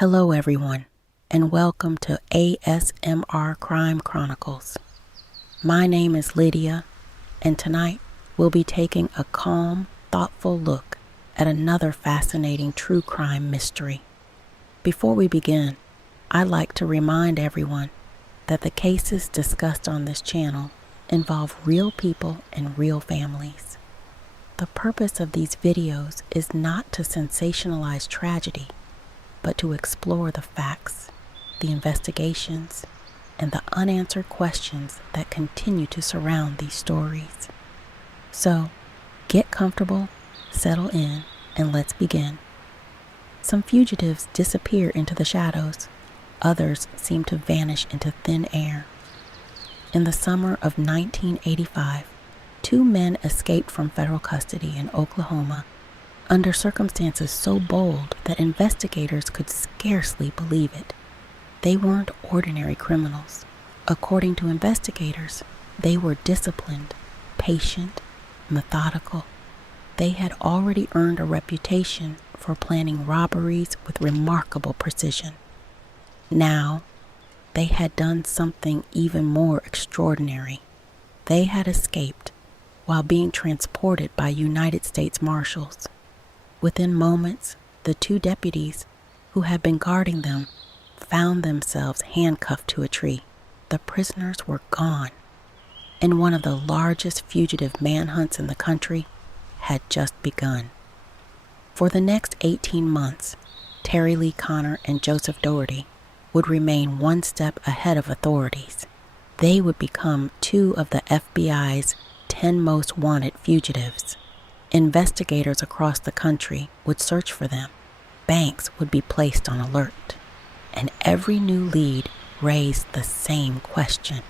Hello everyone, and welcome to ASMR Crime Chronicles. My name is Lydia, and tonight we'll be taking a calm, thoughtful look at another fascinating true crime mystery. Before we begin, I'd like to remind everyone that the cases discussed on this channel involve real people and real families. The purpose of these videos is not to sensationalize tragedy, but to explore the facts, the investigations, and the unanswered questions that continue to surround these stories. So, get comfortable, settle in, and let's begin. Some fugitives disappear into the shadows. Others seem to vanish into thin air. In the summer of 1985, two men escaped from federal custody in Oklahoma under circumstances so bold that investigators could scarcely believe it. They weren't ordinary criminals. According to investigators, they were disciplined, patient, methodical. They had already earned a reputation for planning robberies with remarkable precision. Now, they had done something even more extraordinary. They had escaped while being transported by United States Marshals. Within moments, the two deputies who had been guarding them found themselves handcuffed to a tree. The prisoners were gone, and one of the largest fugitive manhunts in the country had just begun. For the next 18 months, Terry Lee Connor and Joseph Dougherty would remain one step ahead of authorities. They would become two of the FBI's 10 most wanted fugitives. Investigators across the country would search for them. Banks would be placed on alert. And every new lead raised the same question.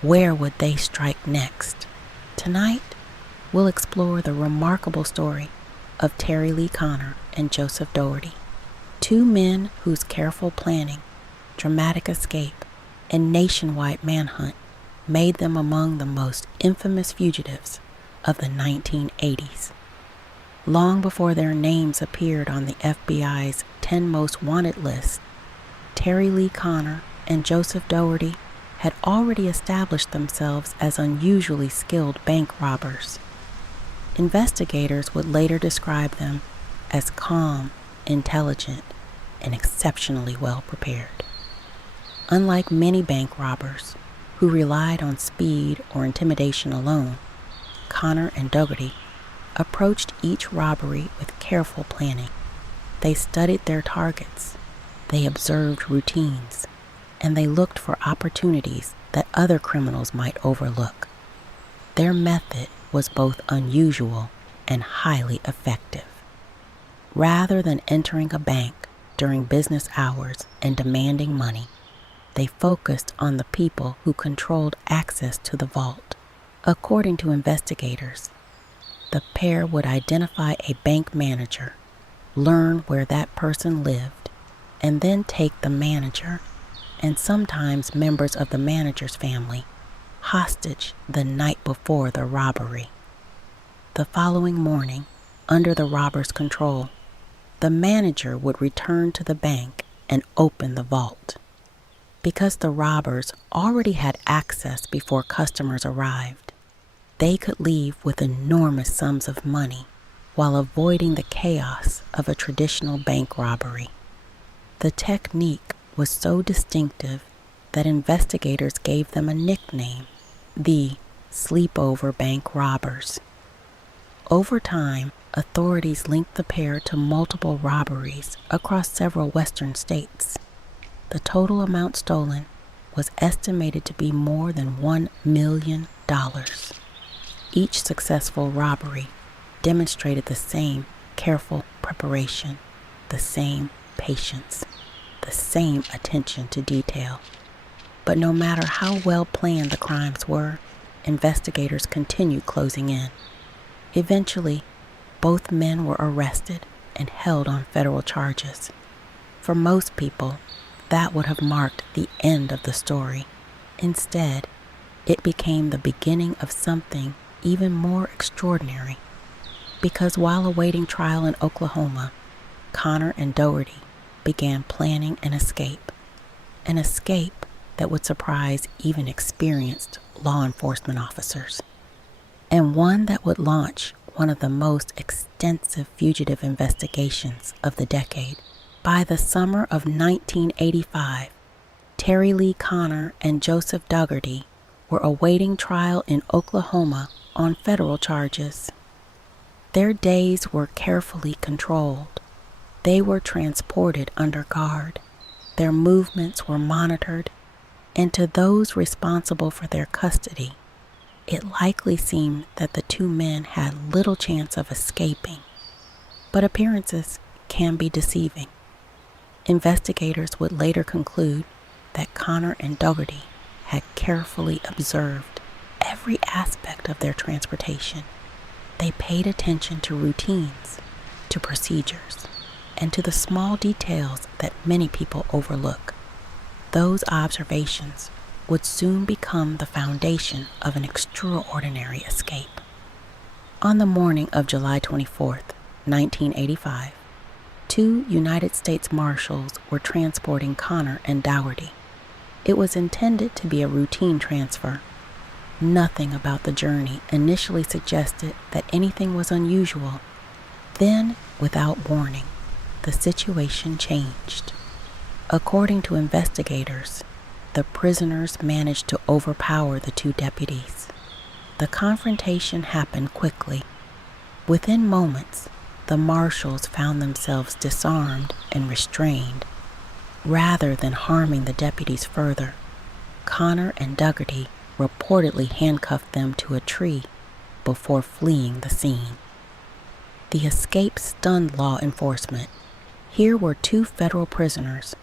Where would they strike next? Tonight, we'll explore the remarkable story of Terry Lee Connor and Joseph Dougherty, two men whose careful planning, dramatic escape, and nationwide manhunt made them among the most infamous fugitives of the 1980s. Long before their names appeared on the FBI's 10 most wanted list, Terry Lee Connor and Joseph Dougherty had already established themselves as unusually skilled bank robbers. Investigators would later describe them as calm, intelligent, and exceptionally well prepared. Unlike many bank robbers who relied on speed or intimidation alone, Connor and Dougherty approached each robbery with careful planning. They studied their targets, they observed routines, and they looked for opportunities that other criminals might overlook. Their method was both unusual and highly effective. Rather than entering a bank during business hours and demanding money, they focused on the people who controlled access to the vault. According to investigators, the pair would identify a bank manager, learn where that person lived, and then take the manager, and sometimes members of the manager's family, hostage the night before the robbery. The following morning, under the robbers' control, the manager would return to the bank and open the vault. Because the robbers already had access before customers arrived, they could leave with enormous sums of money while avoiding the chaos of a traditional bank robbery. The technique was so distinctive that investigators gave them a nickname, the Sleepover Bank Robbers. Over time, authorities linked the pair to multiple robberies across several western states. The total amount stolen was estimated to be more than $1 million. Each successful robbery demonstrated the same careful preparation, the same patience, the same attention to detail. But no matter how well planned the crimes were, investigators continued closing in. Eventually, both men were arrested and held on federal charges. For most people, that would have marked the end of the story. Instead, it became the beginning of something even more extraordinary. Because while awaiting trial in Oklahoma, Connor and Dougherty began planning an escape that would surprise even experienced law enforcement officers, and one that would launch one of the most extensive fugitive investigations of the decade. By the summer of 1985, Terry Lee Connor and Joseph Dougherty were awaiting trial in Oklahoma on federal charges. Their days were carefully controlled. They were transported under guard. Their movements were monitored, and to those responsible for their custody, it likely seemed that the two men had little chance of escaping. But appearances can be deceiving. Investigators would later conclude that Connor and Dougherty had carefully observed every aspect of their transportation. They paid attention to routines, to procedures, and to the small details that many people overlook. Those observations would soon become the foundation of an extraordinary escape. On the morning of July 24th, 1985, two United States Marshals were transporting Connor and Dougherty. It was intended to be a routine transfer. Nothing about the journey initially suggested that anything was unusual. Then, without warning, the situation changed. According to investigators, the prisoners managed to overpower the two deputies. The confrontation happened quickly. Within moments, the marshals found themselves disarmed and restrained. Rather than harming the deputies further, Connor and Dougherty reportedly handcuffed them to a tree before fleeing the scene. The escape stunned law enforcement. Here were two federal prisoners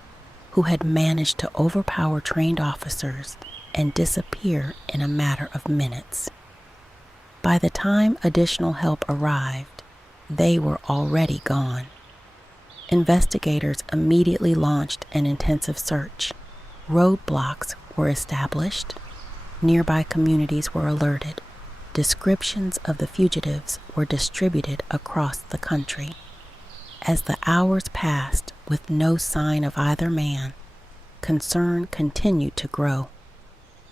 who had managed to overpower trained officers and disappear in a matter of minutes. By the time additional help arrived, they were already gone. Investigators immediately launched an intensive search. Roadblocks were established. Nearby communities were alerted. Descriptions of the fugitives were distributed across the country. As the hours passed with no sign of either man, concern continued to grow.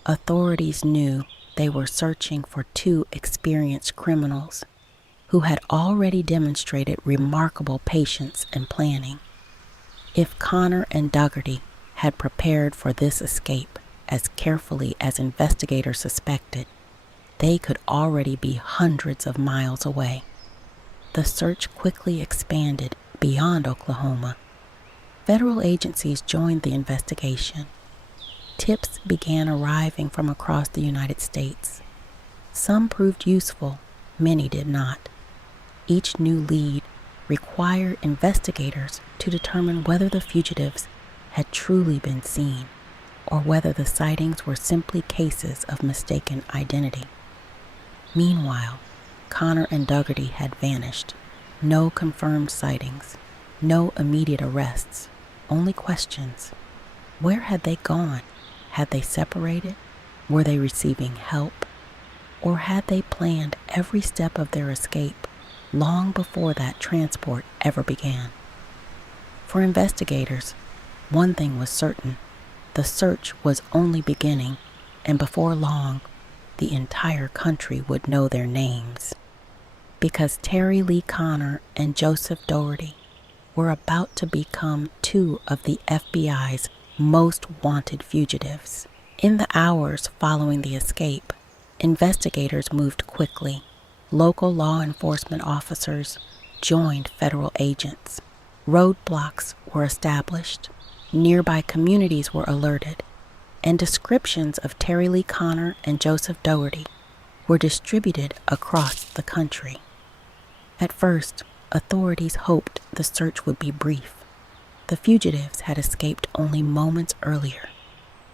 Authorities knew they were searching for two experienced criminals who had already demonstrated remarkable patience and planning. If Connor and Dougherty had prepared for this escape as carefully as investigators suspected, they could already be hundreds of miles away. The search quickly expanded beyond Oklahoma. Federal agencies joined the investigation. Tips began arriving from across the United States. Some proved useful, many did not. Each new lead required investigators to determine whether the fugitives had truly been seen or whether the sightings were simply cases of mistaken identity. Meanwhile, Connor and Dougherty had vanished. No confirmed sightings, no immediate arrests, only questions. Where had they gone? Had they separated? Were they receiving help? Or had they planned every step of their escape long before that transport ever began? For investigators, one thing was certain: the search was only beginning, and before long, the entire country would know their names. Because Terry Lee Connor and Joseph Dougherty were about to become two of the FBI's most wanted fugitives. In the hours following the escape, investigators moved quickly. Local law enforcement officers joined federal agents. Roadblocks were established. Nearby communities were alerted, and descriptions of Terry Lee Connor and Joseph Dougherty were distributed across the country. At first, authorities hoped the search would be brief. The fugitives had escaped only moments earlier.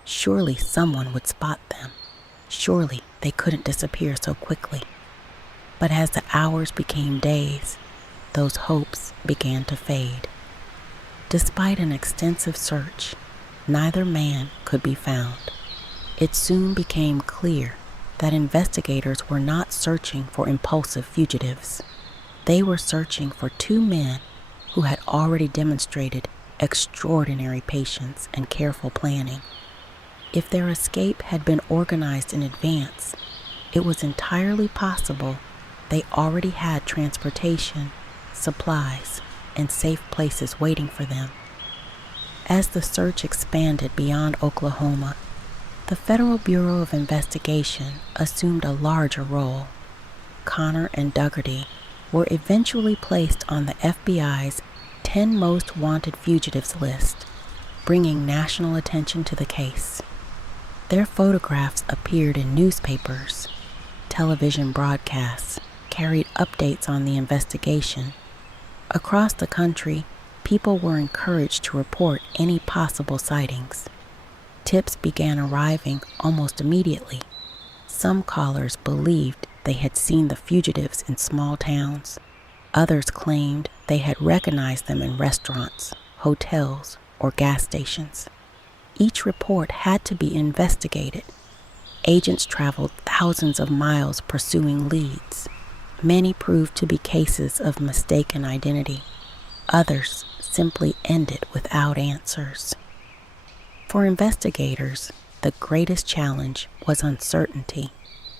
Surely someone would spot them. Surely they couldn't disappear so quickly. But as the hours became days, those hopes began to fade. Despite an extensive search, neither man could be found. It soon became clear that investigators were not searching for impulsive fugitives. They were searching for two men who had already demonstrated extraordinary patience and careful planning. If their escape had been organized in advance, it was entirely possible they already had transportation, supplies, and safe places waiting for them. As the search expanded beyond Oklahoma, the Federal Bureau of Investigation assumed a larger role. Connor and Dougherty were eventually placed on the FBI's 10 most wanted fugitives list, bringing national attention to the case. Their photographs appeared in newspapers. Television broadcasts carried updates on the investigation. Across the country, people were encouraged to report any possible sightings. Tips began arriving almost immediately. Some callers believed they had seen the fugitives in small towns. Others claimed they had recognized them in restaurants, hotels, or gas stations. Each report had to be investigated. Agents traveled thousands of miles pursuing leads. Many proved to be cases of mistaken identity. Others simply ended without answers. For investigators, the greatest challenge was uncertainty.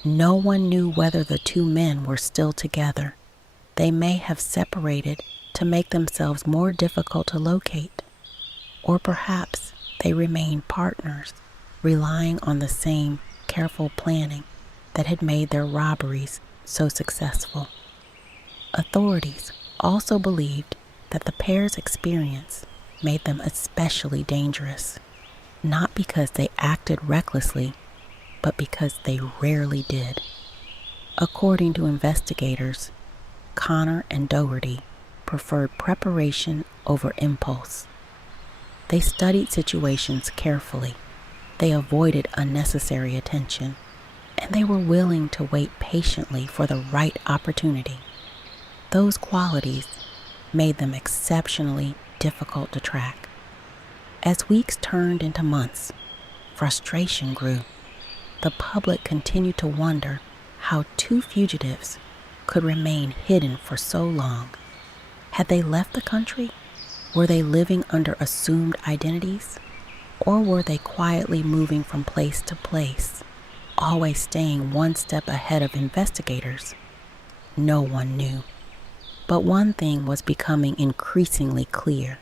No one knew whether the two men were still together. They may have separated to make themselves more difficult to locate, or perhaps they remained partners, relying on the same careful planning that had made their robberies so successful. Authorities also believed that the pair's experience made them especially dangerous, not because they acted recklessly, but because they rarely did. According to investigators, Connor and Dougherty preferred preparation over impulse. They studied situations carefully. They avoided unnecessary attention, and they were willing to wait patiently for the right opportunity. Those qualities made them exceptionally difficult to track. As weeks turned into months, frustration grew. The public continued to wonder how two fugitives could remain hidden for so long. Had they left the country? Were they living under assumed identities? Or were they quietly moving from place to place, always staying one step ahead of investigators? No one knew. But one thing was becoming increasingly clear.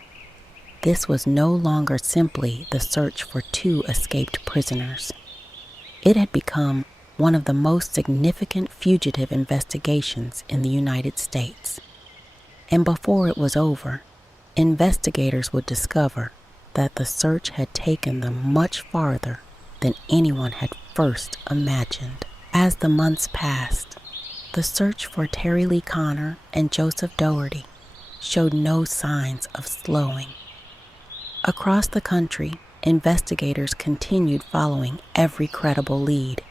This was no longer simply the search for two escaped prisoners. It had become one of the most significant fugitive investigations in the United States. And before it was over, investigators would discover that the search had taken them much farther than anyone had first imagined. As the months passed, the search for Terry Lee Connor and Joseph Dougherty showed no signs of slowing. Across the country, investigators continued following every credible lead.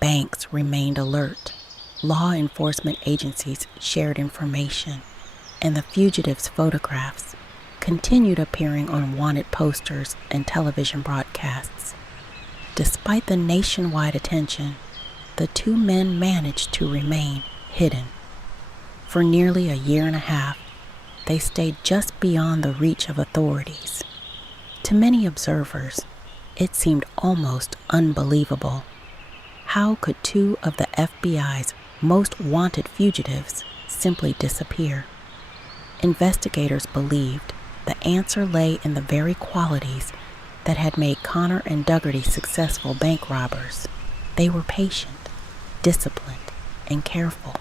Banks remained alert. Law enforcement agencies shared information, and the fugitives' photographs continued appearing on wanted posters and television broadcasts. Despite the nationwide attention, the two men managed to remain hidden. For nearly a year and a half, they stayed just beyond the reach of authorities. To many observers, it seemed almost unbelievable. How could two of the FBI's most wanted fugitives simply disappear? Investigators believed the answer lay in the very qualities that had made Connor and Dougherty successful bank robbers. They were patient, disciplined, and careful.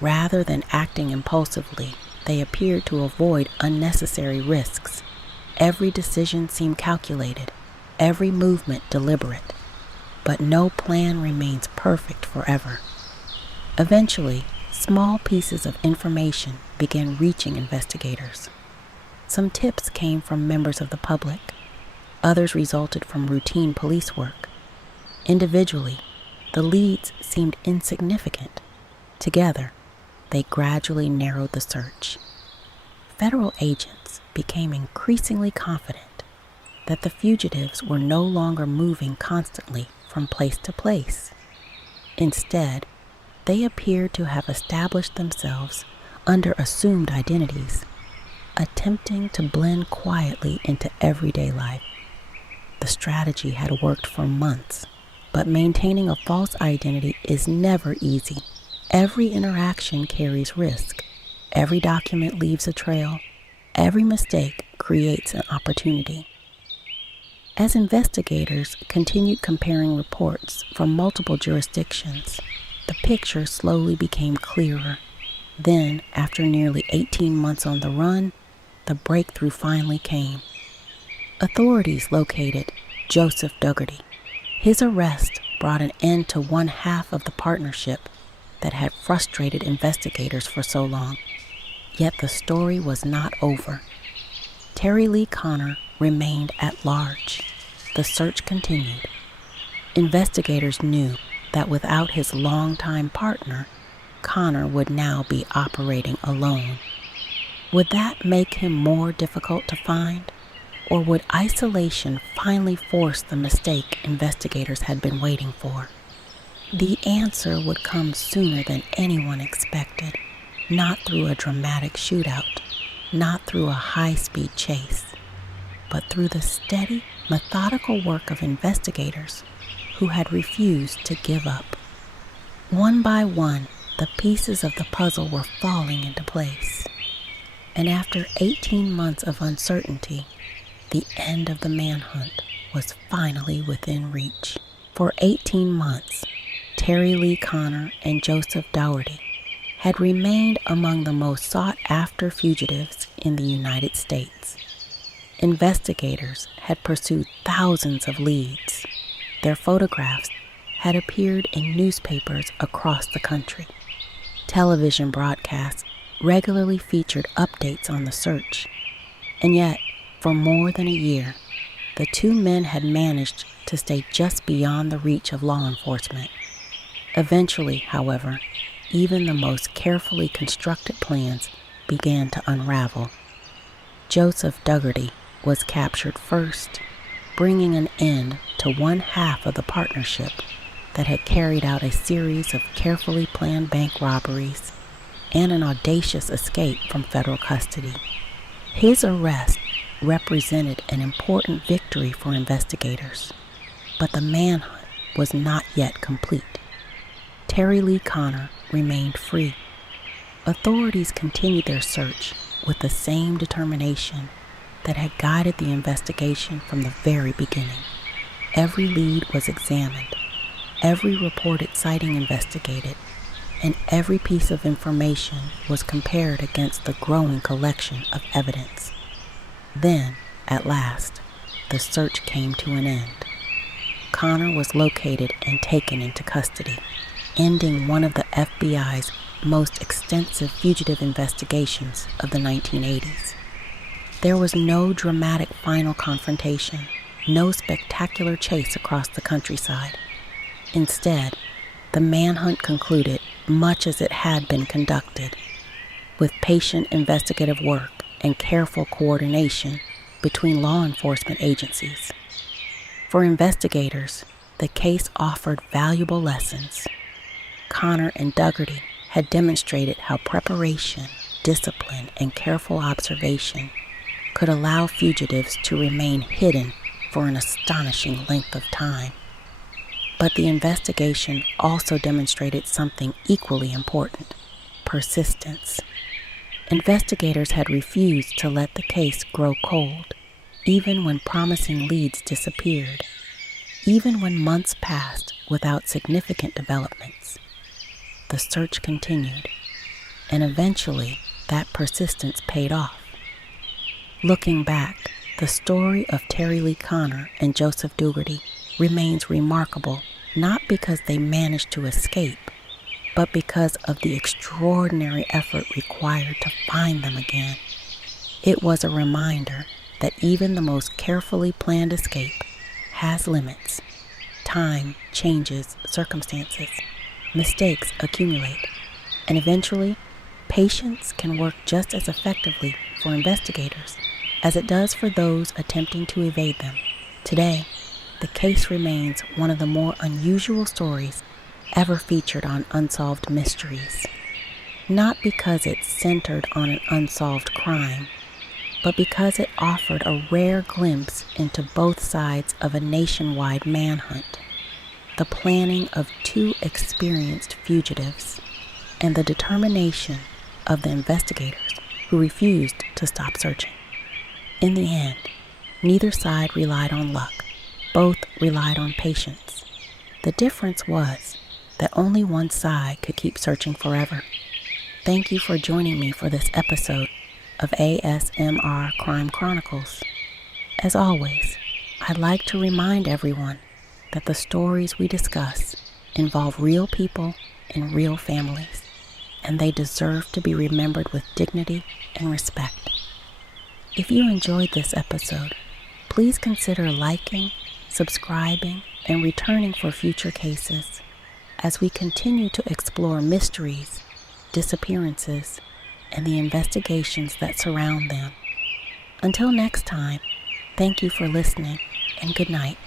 Rather than acting impulsively, they appeared to avoid unnecessary risks. Every decision seemed calculated, every movement deliberate. But no plan remains perfect forever. Eventually, small pieces of information began reaching investigators. Some tips came from members of the public. Others resulted from routine police work. Individually, the leads seemed insignificant. Together, they gradually narrowed the search. Federal agents became increasingly confident that the fugitives were no longer moving constantly from place to place. Instead, they appeared to have established themselves under assumed identities. attempting to blend quietly into everyday life. The strategy had worked for months, but maintaining a false identity is never easy. Every interaction carries risk. Every document leaves a trail. Every mistake creates an opportunity. As investigators continued comparing reports from multiple jurisdictions, the picture slowly became clearer. Then, after nearly 18 months on the run, the breakthrough finally came. Authorities located Joseph Dougherty. His arrest brought an end to one half of the partnership that had frustrated investigators for so long. Yet the story was not over. Terry Lee Connor remained at large. The search continued. Investigators knew that without his longtime partner, Connor would now be operating alone. Would that make him more difficult to find? Or would isolation finally force the mistake investigators had been waiting for? The answer would come sooner than anyone expected, not through a dramatic shootout, not through a high-speed chase, but through the steady, methodical work of investigators who had refused to give up. One by one, the pieces of the puzzle were falling into place. And after 18 months of uncertainty, the end of the manhunt was finally within reach. For 18 months, Terry Lee Connor and Joseph Dougherty had remained among the most sought-after fugitives in the United States. Investigators had pursued thousands of leads. Their photographs had appeared in newspapers across the country. Television broadcasts regularly featured updates on the search. And yet, for more than a year, the two men had managed to stay just beyond the reach of law enforcement. Eventually, however, even the most carefully constructed plans began to unravel. Joseph Dougherty was captured first, bringing an end to one half of the partnership that had carried out a series of carefully planned bank robberies and an audacious escape from federal custody. His arrest represented an important victory for investigators, but the manhunt was not yet complete. Terry Lee Connor remained free. Authorities continued their search with the same determination that had guided the investigation from the very beginning. Every lead was examined, every reported sighting investigated, and every piece of information was compared against the growing collection of evidence. Then, at last, the search came to an end. Connor was located and taken into custody, ending one of the FBI's most extensive fugitive investigations of the 1980s. There was no dramatic final confrontation, no spectacular chase across the countryside. Instead, the manhunt concluded much as it had been conducted, with patient investigative work and careful coordination between law enforcement agencies. For investigators, the case offered valuable lessons. Connor and Dougherty had demonstrated how preparation, discipline, and careful observation could allow fugitives to remain hidden for an astonishing length of time. But the investigation also demonstrated something equally important: persistence. Investigators had refused to let the case grow cold, even when promising leads disappeared, even when months passed without significant developments. The search continued, and eventually that persistence paid off. Looking back, the story of Terry Lee Connor and Joseph Dougherty remains remarkable, not because they managed to escape, but because of the extraordinary effort required to find them again. It was a reminder that even the most carefully planned escape has limits. Time changes circumstances, mistakes accumulate, and eventually, patience can work just as effectively for investigators as it does for those attempting to evade them. Today, the case remains one of the more unusual stories ever featured on Unsolved Mysteries. Not because it's centered on an unsolved crime, but because it offered a rare glimpse into both sides of a nationwide manhunt, the planning of two experienced fugitives, and the determination of the investigators who refused to stop searching. In the end, neither side relied on luck. Both relied on patience. The difference was that only one side could keep searching forever. Thank you for joining me for this episode of ASMR Crime Chronicles. As always, I'd like to remind everyone that the stories we discuss involve real people and real families, and they deserve to be remembered with dignity and respect. If you enjoyed this episode, please consider liking, subscribing, and returning for future cases as we continue to explore mysteries, disappearances, and the investigations that surround them. Until next time, thank you for listening and good night.